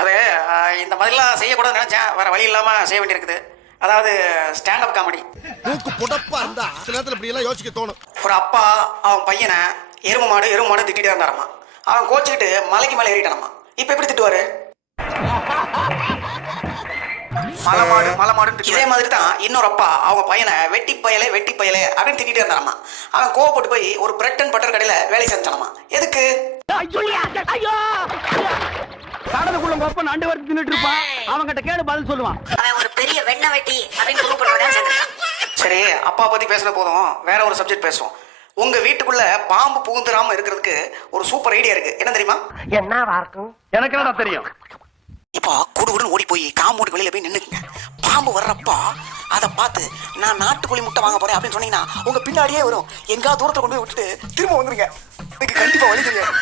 அது இந்த மாதிரிலாம் செய்யக்கூடாதுன்னு நினச்சேன், வேறு வழி இல்லாமல் செய்ய வேண்டியிருக்குது. அதாவது ஸ்டாண்டப் காமெடி. மூக்கு புடப்பா இருந்தா சில நேரத்தில் இப்படி எல்லாம் யோசிக்க தோணும். ஒரு அப்பா அவன் பையனை எரும மாடு திட்டிகிட்டே இருந்தாராமா. அவன் கோச்சிக்கிட்டு மலைக்கு மேலே ஏறிட்டானாமா. இப்போ எப்படி திட்டுவாரு? மலை மாடுன்னு. இதே மாதிரி தான் இன்னொரு அப்பா அவங்க பையனை வெட்டி பயலே அப்படின்னு திட்டிகிட்டே இருந்தாராமா. அவன் கோவப்பட்டு போய் ஒரு பிரெட் அண்ட் பட்டர் கடையில் வேலை செஞ்சானாமா. எதுக்கு? கடலுக்குள்ள கொப்ப நண்டு வரைக்கும் தின்னுட்டு இருப்பான். அவன்கிட்ட கேடு பதில் சொல்லுவான். அவன் ஒரு பெரிய வெண்ண வெட்டி அப்படின்னு ப்ரூவ் பண்ணுவதான் சேர்ந்துருக்கான். சரி, அப்பா பத்தி பேசின போதும், வேற ஒரு சப்ஜெக்ட் பேசுவோம். உங்க வீட்டுக்குள்ள பாம்பு புகுந்துராம இருக்கிறதுக்கு ஒரு சூப்பர் ஐடியா இருக்கு. என்ன தெரியுமா? என்னவா இருக்கும்? எனக்கு என்னடா தெரியும். இப்போ குடுகுடுன்னு ஓடி போய் காம்பவுண்ட் வெளியில போய் நின்னுக்குங்க. பாம்பு வர்றப்போ அதை பார்த்து நான் நாட்டுக்கோழி முட்டை வாங்க போறேன் அப்படின்னு சொன்னீங்கன்னா உங்க பின்னாடியே வரும். எங்கா தூரத்துல கொண்டு போய் விட்டுட்டு திரும்ப வந்துருங்க. கண்டிப்பா வழி தெரியாது.